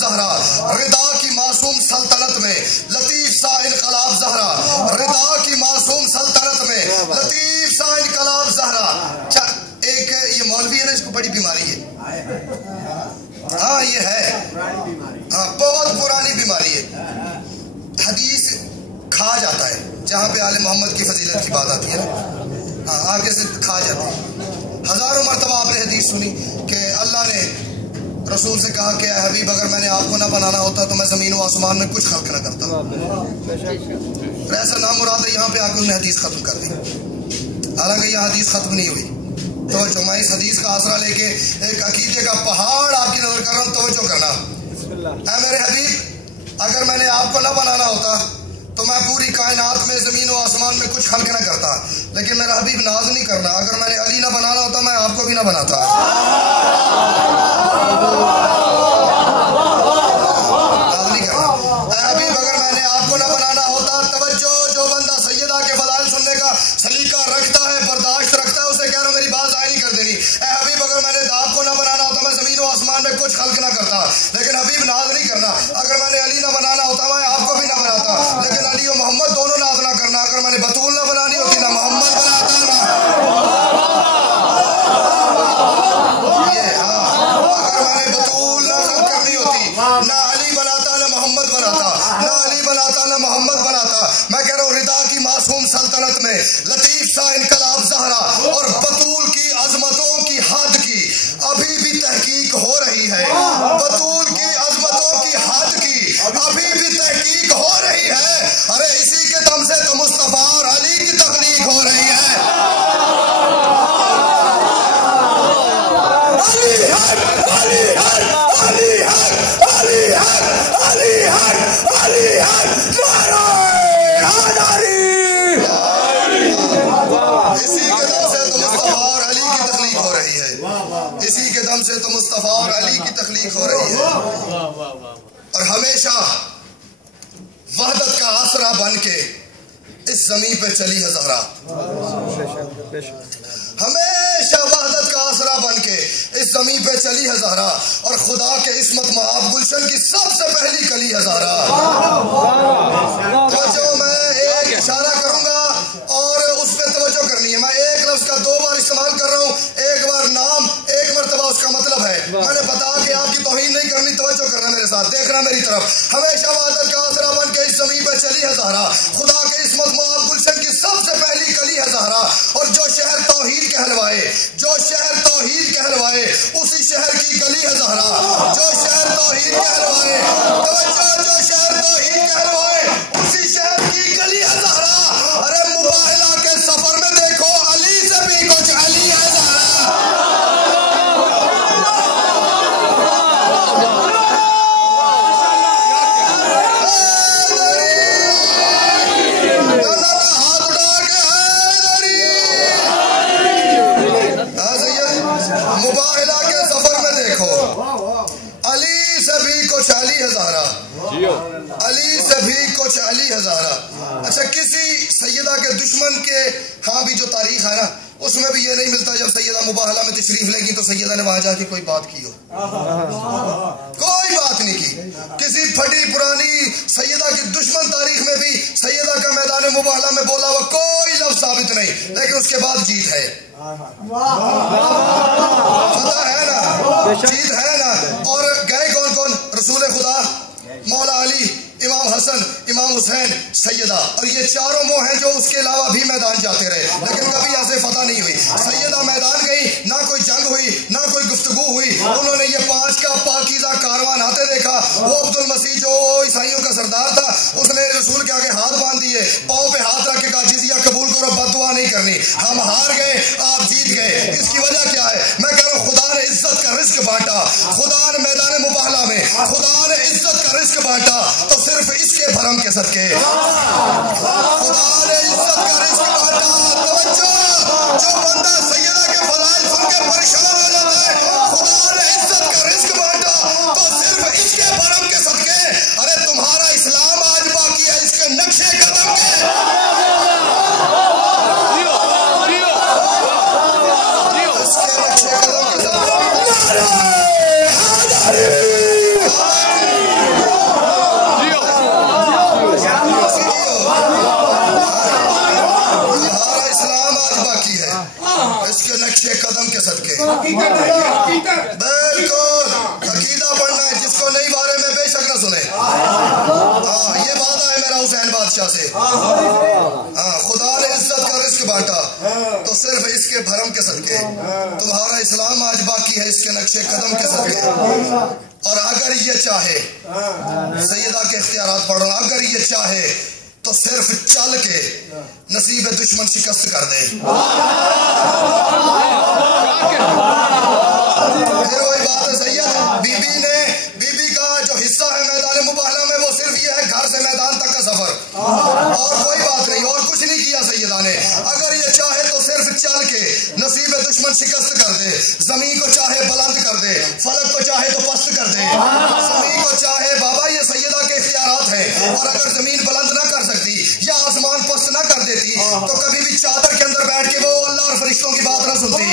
زہرا، رضا کی معصوم سلطنت میں لطیف سا انقلاب زہرا، رضا کی معصوم سلطنت میں لطیف سا انقلاب زہرا۔ ایک یہ مولوی ہے نا، اس کو بڑی بیماری ہے، ہاں یہ ہے، ہاں بہت پرانی بیماری ہے، حدیث کھا جاتا ہے جہاں پہ آل محمد کی فضیلت کی بات آتی ہے نا، ہاں آگے سے کھا جاتا ہے۔ ہزاروں مرتبہ آپ نے حدیث سنی کہ اللہ نے رسول سے کہا کہ اے حبیب اگر میں نے آپ کو نہ بنانا ہوتا تو میں زمین و آسمان میں کچھ خلق نہ کرتا، ایسا نام مراد ہے یہاں پہ آ کے انہوں نے حدیث ختم کر دی، حالانکہ یہ حدیث ختم نہیں ہوئی۔ توجہ، میں اس حدیث کا آسرا لے کے ایک عقیدے کا پہاڑ آپ کی نظر کر رہا ہوں، توجہ کرنا۔ اے میرے حبیب اگر میں نے آپ کو نہ بنانا ہوتا تو میں پوری کائنات میں زمین و آسمان میں کچھ خلق نہ کرتا، لیکن میرا حبیب ناز نہیں کرنا، اگر میں نے علی نہ بنانا ہوتا میں آپ کو بھی نہ بناتا۔ ناز نہیں کرنا۔ اے حبیب اگر میں نے آپ کو نہ بنانا ہوتا، توجہ، جو بندہ سیدہ کے فضائل سننے کا سلیقہ رکھتا ہے، برداشت رکھتا ہے، اسے کہہ رہا ہوں میری بات ضائع نہیں کر دینی۔ اے حبیب اگر میں نے آپ کو نہ بنانا ہوتا میں زمین و آسمان میں کچھ خلق نہ کرتا، لیکن حبیب ناز نہیں کرنا، اگر میں نے علی نہ بنانا ہوتا میں آپ کو بھی نہ بناتا، لیکن علی و محمد دونوں ناز نہ کرنا، اگر میں نے بطول نہ بنانی ہوتی نہ محمد بناتا نہ یہ، ہاں اگر میں نے بطول نہ کرنی ہوتی نہ علی بناتا نہ محمد بناتا، نہ علی بناتا نہ محمد بناتا۔ میں کہہ رہا ہوں رضا کی معصوم سلطنت میں لطیف سا انقلاب زہرا اور بطول کی عظمتوں کی حد کی ابھی بھی تحقیق ہو رہی ہے، بطول کی عظمتوں کی حد کی ابھی بھی تحقیق ہو رہی ہے، ارے اسی کے دم سے تو مصطفیٰ اور علی کی تخلیق ہو رہی ہے۔ علی حق، علی حق، علی حق، علی حق، علی حق، علی حق، نعرہ حیدری۔ اسی کے دم سے تو مصطفیٰ اور علی کی تخلیق ہو رہی ہے، اسی کے دم سے تو مصطفیٰ اور علی کی تخلیق ہو رہی ہے، اور ہمیشہ وحدت کا آسرا بن کے اس زمین پہ چلی ہے زہرا، ہمیشہ وحدت کا آسرا بن کے اس زمین پہ چلی ہے زہرا، اور خدا کے عصمت مآب گلشن کی سب سے پہلی کلی ہے زہرا۔ توجہ، میں ایک اشارہ کروں گا اور اس پہ توجہ کرنی ہے، میں ایک لفظ کا دو بار استعمال کر رہا ہوں، ایک بار نام، ایک مرتبہ اس کا مطلب ہے، میں نے بتا کہ آپ کی توہین نہیں کرنی، توجہ کرنا میرے ساتھ، دیکھنا میری طرف۔ ہمیشہ وحدت کا آسرا بن کے اس زمین پہ چلی ہے زہرا، خدا کے عصمت مآب گلشن کی سب سے پہلی کلی ہے زہرا، اور جو شہر توحید کہلوائے، جو شہر توحید کہلوائے اسی شہر کی گلی ہے زہرا، جو شہر توحید کہلوائے، توجہ، جو شہر توحید کہلوائے اسی شہر کی گلی ہے زہرا۔ ارے مباہلہ کے سفر میں دیکھو علی سے بھی کچھ علی ہے زہرا۔ مباہلہ کے سفر میں دیکھو علی سے بھی کچھ علی ہے زہرا، علی سے بھی کچھ علی ہے زہرا۔ اچھا، کسی سیدہ کے دشمن کے ہاں بھی جو تاریخ ہے نا اس میں بھی یہ نہیں ملتا جب سیدہ مباہلہ میں تشریف لے گی تو سیدہ نے وہاں جا کے کوئی بات کی ہو، کوئی بات نہیں کی۔ کسی پھٹی پرانی سیدہ کی دشمن تاریخ میں بھی سیدہ کا میدان مباہلہ میں بولا ہوا کوئی لفظ ثابت نہیں، لیکن اس کے بعد جیت ہے، فتح ہے نا، جیت ہے نا۔ اور گئے کون کون؟ رسول خدا، مولا علی، امام حسن، امام حسین، سیدہ، اور یہ چاروں وہ ہیں جو اس کے علاوہ بھی میدان جاتے رہے لیکن کبھی ایسے فتح نہیں ہوئی۔ سیدہ میدان گئی، نہ کوئی جنگ ہوئی، نہ کوئی گفتگو ہوئی، انہوں نے یہ 5 کا پاکیزہ کاروان آتے دیکھا۔ وہ عبد المسیح جو عیسائیوں کا سردار تھا، اس نے رسول کے آگے ہاتھ باندھ دیے، پاؤں پہ ہاتھ رکھ کے کہا جزیہ قبول کرو، بد دعا نہیں کرنی۔ ہم ہار گئے، آپ جیت گئے۔ اس کی وجہ کیا ہے؟ میں کہہ رہا ہوں خدا نے عزت کا رزق بانٹا، خدا نے میدان مباہلہ میں خدا نے عزت کا رزق بانٹا تو صرف اس کے بھرم کے صدقے، خدا نے عزت کا رزق بانٹا۔ توجہ، جو بندہ سیدہ کے فضائل سن کے پریشان ہو جاتا ہے، خدا نے عزت کا رزق بانٹا تو صرف اس کے بھرم کے صدقے۔ ارے تمہارا اسلام آج باقی ہے اس کے نقشے قدم کے، اس کے نقشے قدم کے صدقے۔ اور اگر یہ چاہے, سیدہ کے اختیارات پڑھ رہا ہوں, اگر یہ چاہے تو صرف چل کے نصیب دشمن شکست کر دے. پھر وہی بات ہے سید, بی بی کا جو حصہ ہے میدان مباہلہ میں وہ صرف یہ ہے گھر سے میدان تک کا سفر, اور کوئی بات نہیں, اور کچھ نہیں کیا سیدہ نے. اگر یہ چاہے تو صرف چل کے نصیب دشمن شکست کر دے, زمین کو چاہے بلند کر دے, فلک کو چاہے تو پست کر دے. زمین کو چاہے, بابا یہ سیدہ کے اختیارات ہیں, اور اگر زمین بلند نہ کر سکتی یا آسمان پست نہ کر دیتی تو کبھی بھی چادر کے اندر بیٹھ کے وہ اللہ اور فرشتوں کی بات نہ سنتی.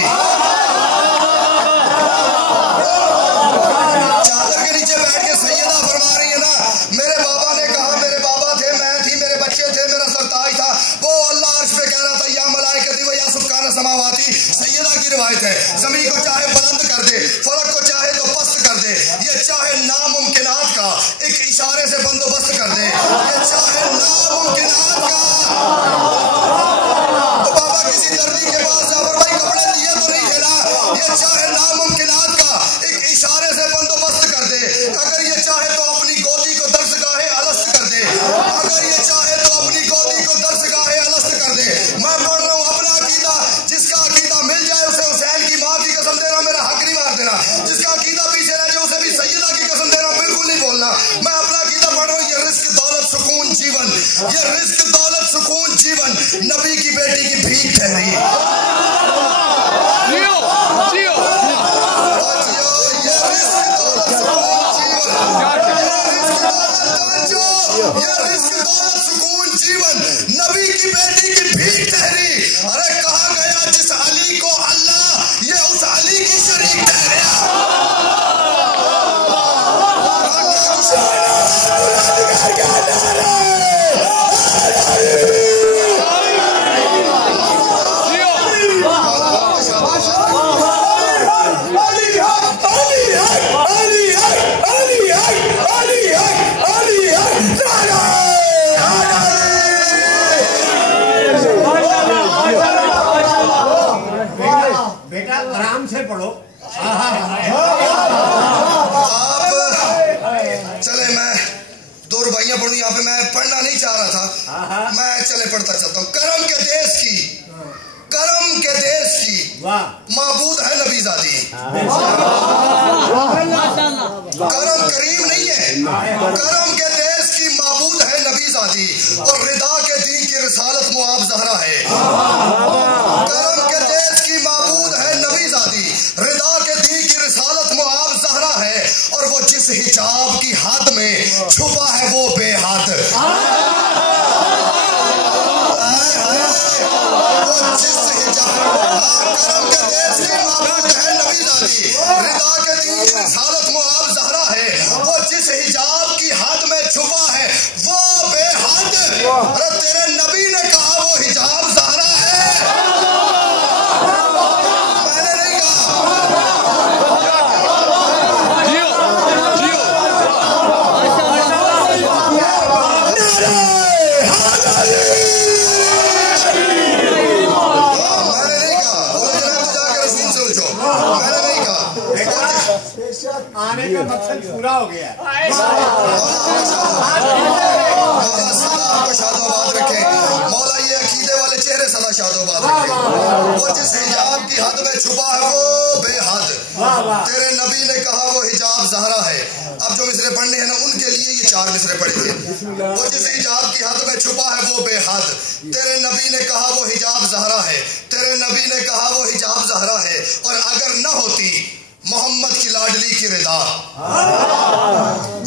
چادر کے نیچے بیٹھ کے سیدہ فرما رہی ہے نا, میرے بابا نے کہا, میرے بابا تھے, میں تھی, میرے بچے تھے, میرا سرتاج تھا, وہ اللہ عرش پہ کہہ رہا تھا یا ملائکتی و یا سبحان سماواتی. سیدہ کی روایت ہے, زمین کو چاہے بلند کر دے, فلک کو چاہے تو پست کر دے, یہ چاہے ناممکنات کا ایک اشارے سے بندوبست کر دے, یہ چاہے ناممکنات کا. تو بابا کسی دردی کے پاس جا پر بھائی کپڑے دیے تو نہیں کھلا, یہ چاہے ناممکنات کا ایک اشارے سے بندوبست کر دے. اگر یہ چاہے تو اپنی گودی کو درسگاہ الست کر دے, اگر یہ چاہے تو اپنی گودی کو درسگاہ الست کر دے. میں پڑھ رہا ہوں اپنا عقیدہ, جس کا عقیدہ مل جائے اسے حسین کی ماں کی قسم دینا, میرا حق نہیں مار دینا. جس کا عقیدہ پیچھے رہ جائے اسے بھی سیدہ کی قسم دینا, بالکل نہیں بولنا. میں اپنا عقیدہ پڑھ رہا ہوں, یہ رزق دولت سکون جیون, یہ رزق دولت سکون جیون نبی کی بیٹی کی بھیک ٹھہری. یہ رزق دولت سکون جیون نبی کی بیٹی کی بھیک ٹھہری. ارے کہا گیا جس علی کو اللہ, یہ اس علی کی شریک ٹھہریا. بیٹا آرام سے پڑھو. چلے میں 2 رباعیاں پڑھوں یہاں پہ, میں پڑھنا نہیں چاہ رہا تھا, میں چلے پڑھتا چلتا ہوں. کرم کے دیس کی معبود ہے نبی زادی. کرم کریم نہیں ہے, کرم کے دیس کی معبود ہے نبی زادی, اور رضا کے دین کی رسالت معاب زہرا ہے. کرم کے دیس کی معبود ہے نبی زادی, رضا کے دین کی رسالت معاب زہرا ہے, اور وہ جس حجاب کی حد میں چھپا ہے وہ بے حد. کرم کے دیس کی معبود ہے نبی زادی, رضا کے دین کی رسالت معاب زہرا ہے, وہ جس حجاب کی حد میں چھپا ہے وہ بے حد. ارے تیرے نبی نے کہا وہ حجاب زہرا ہے, میں نے نہیں کہا. آنے کا مقصد پورا ہو گیا. مولا یہ عقیدے والے چہرے سدا شاد و باد رکھے. وہ جس حجاب کی حد میں چھپا ہے وہ بے حد. تیرے نبی نے کہا وہ حجاب زہرا ہے. اب جو مصرے پڑھنے ہیں نا ان کے لیے یہ 4 مصرے پڑھیں گے. وہ جس حجاب کی حد میں چھپا ہے وہ بے حد. تیرے نبی نے کہا وہ حجاب زہرا ہے, تیرے نبی نے کہا وہ حجاب زہرا ہے, اور اگر نہ ہوتی محمد کی لاڈلی کی رضا,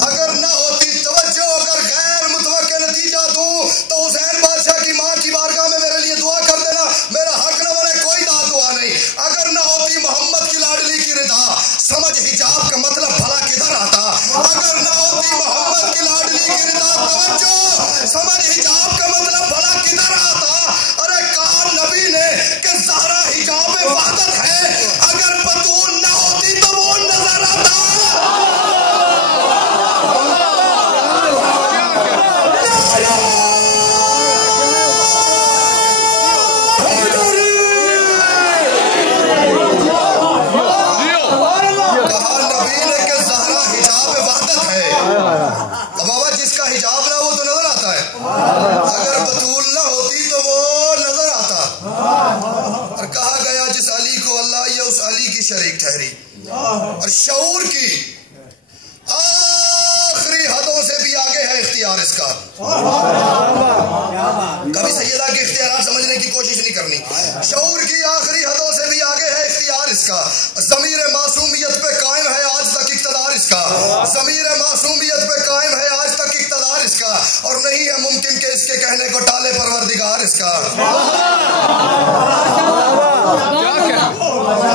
اگر نہ ہوتی توجہ, اگر غیر متوقع نتیجہ دوں تو حسین بادشاہ کی ماں کی بارگاہ میں میرے لیے دعا کر دینا, میرا حق نہ بنے, کوئی دعا نہیں. اگر نہ ہوتی محمد کی لاڈلی کی رضا, سمجھ حجاب کا مطلب بھلا کدھر آتا. اگر نہ ہوتی محمد کی لاڈلی کی رضا, توجہ, سمجھ حجاب کا مطلب بھلا کدھر آتا. ارے کہا نبی نے کہ زہرا حجاب وحدت ہے, اگر بطول نہ ہوتی تو وہ نظر آتا. اس کا. کبھی سیدہ کے اختیارات سمجھنے کی کوشش نہیں کرنی. شعور کی آخری حدوں سے بھی آگے ہے اختیار اس کا. ضمیر معصومیت پہ قائم ہے آج تک اقتدار اس کا. ضمیر معصومیت پہ قائم ہے آج تک اقتدار اس کا. اور نہیں ہے ممکن کہ اس کے کہنے کو ٹالے پروردگار اس کا.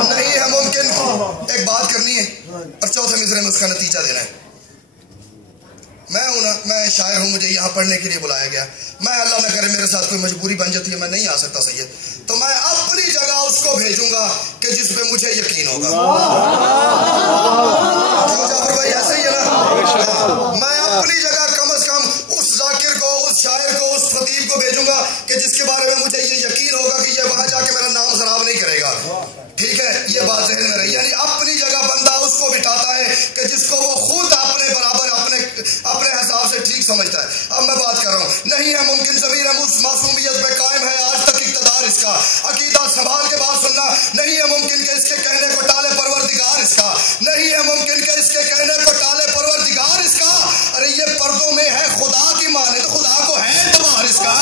نہیں ہے ممکن. ایک بات کرنی ہے اور چوتھے مصرے میں اس کا نتیجہ دینا ہے. میں شاعر ہوں, مجھے یہاں پڑھنے کے لیے بلایا گیا. میں اللہ نہ کرے میرے ساتھ کوئی مجبوری بن جاتی ہے, میں نہیں آ سکتا سید, تو میں اپنی جگہ اس کو بھیجوں گا کہ جس پہ مجھے یقین ہوگا. کیوں جعفر بھائی ایسا ہی ہے نا؟ میں اپنی جگہ کم از کم اس ذاکر کو, اس شاعر کو, اس خطیب کو بھیجوں گا کہ جس کے بارے میں مجھے یہ یقین ہوگا کہ یہ وہاں جا کے میرا نام خراب نہیں کرے گا. ٹھیک ہے, یہ بات ذہن میں رہی. یعنی اپنی جگہ بندہ اس کو بٹھاتا ہے کہ جس کو وہ خود اپنے برابر اپنے حساب سے ٹھیک سمجھتا ہے. اب میں بات کر رہا ہوں, نہیں ہے ممکن ضمیر معصومیت پہ قائم ہے آج تک اقتدار اس کا. عقیدہ سنبھال کے بات سننا. نہیں ہے ممکن کہ اس کے کہنے کو ٹالے پروردگار اس کا. نہیں ہے ممکن کہ اس کے کہنے کو ٹالے پروردگار اس کا. ارے یہ پردوں میں ہے خدا کی مانے تو خدا کو ہے اعتبار اس کا.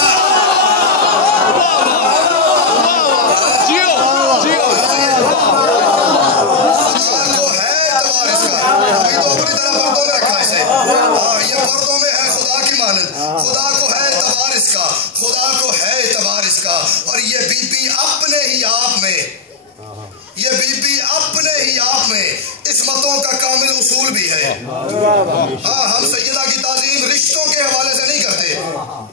اور یہ بی پی اپنے ہی آپ میں عصمتوں کا کامل اصول بھی ہے. ہاں, ہم سیدہ کی تعظیم رشتوں کے حوالے سے نہیں کرتے,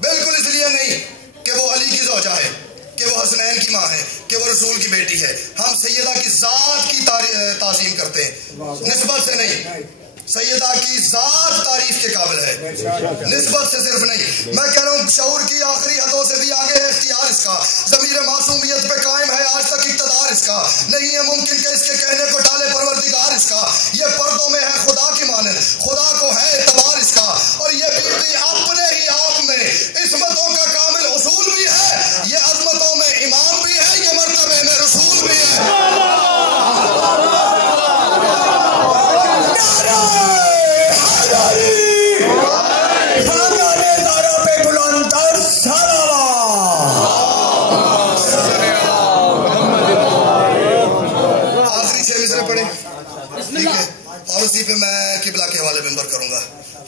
بالکل اس لیے نہیں کہ وہ علی کی زوجہ ہے, کہ وہ حسنین کی ماں ہے, کہ وہ رسول کی بیٹی ہے. ہم سیدہ کی ذات کی تعظیم کرتے ہیں, نسبت سے نہیں. سیدہ کی ذات تعریف کے قابل ہے, نسبت سے صرف نہیں. میں کہہ رہا ہوں شعور کی آخری حدوں سے بھی آگے ہے اختیار اس کا. ضمیر معصومیت پہ قائم ہے آج تک اقتدار اس کا. نہیں ہے ممکن کہ اس کے کہنے کو ٹالے پروردگار اس کا. یہ پردوں میں ہے خدا کی مانند, خدا کو ہے اعتبار اس کا. اور یہ بی بی اپنے ہی آپ میں عصمتوں کا کامل اصول بھی ہے, یہ عظمتوں میں امام بھی ہے, یہ مرتبے میں رسول بھی ہے. اور اسی پہ میں قبلہ کے حوالے ممبر کروں گا.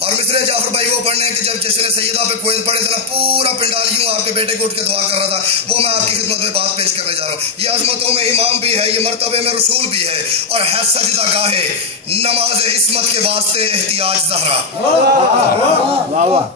اور مصرے جعفر بھائی وہ پڑھنے کہ جب جس نے سیدہ پہ کوئز پڑھے تھے نا, پورا پنڈال یوں آپ کے بیٹے کو اٹھ کے دعا کر رہا تھا, وہ میں آپ کی خدمت میں بات پیش کرنے جا رہا ہوں. یہ عظمتوں میں امام بھی ہے, یہ مرتبے میں رسول بھی ہے, اور ہے سجدہ گاہے نماز عصمت کے واسطے احتیاج زہرا.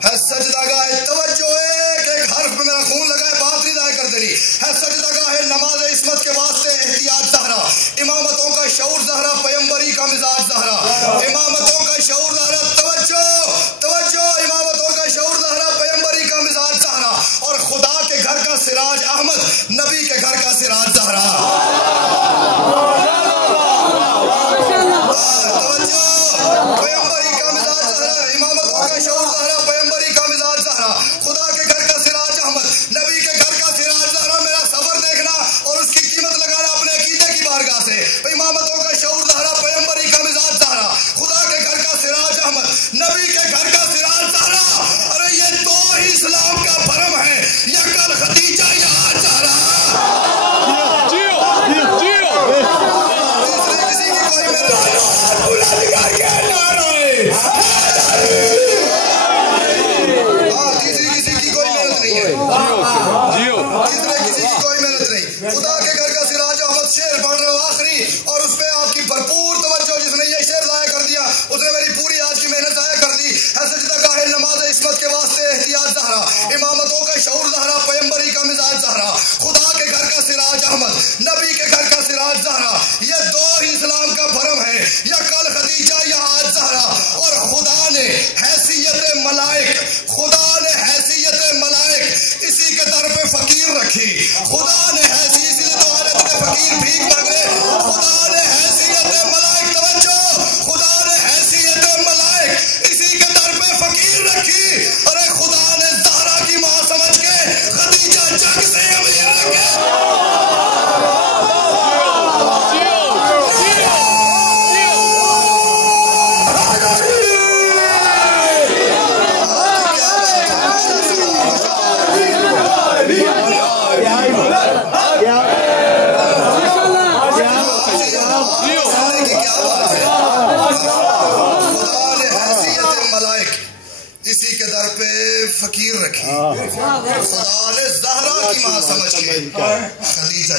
ہے سجدہ گاہے, توجہ ہے کہ ایک حرف میں میرا خون لگا ہے, بات نہیں ضائع کر دینی. ہے سجدہ گاہے نماز عصمت کے واسطے احتیاج زہرا. امامتوں کا شعور زہرا, پیمبری کا مزاج زہرا. امامتوں کا شعور زہرا, توجہ امامتوں کا شعور زہرا, پیمبری کا مزاج زہرا. اور خدا کے گھر کا سراج احمد, نبی کے گھر کا سراج زہرا. توجہ, پیمبری کا مزاج زہرا, امامتوں کا شعور زہرا, پیمبری کا مزاج زہرا. فقیر رکھی، خدا نے زہرا کی ماں سمجھ کے خدیجہ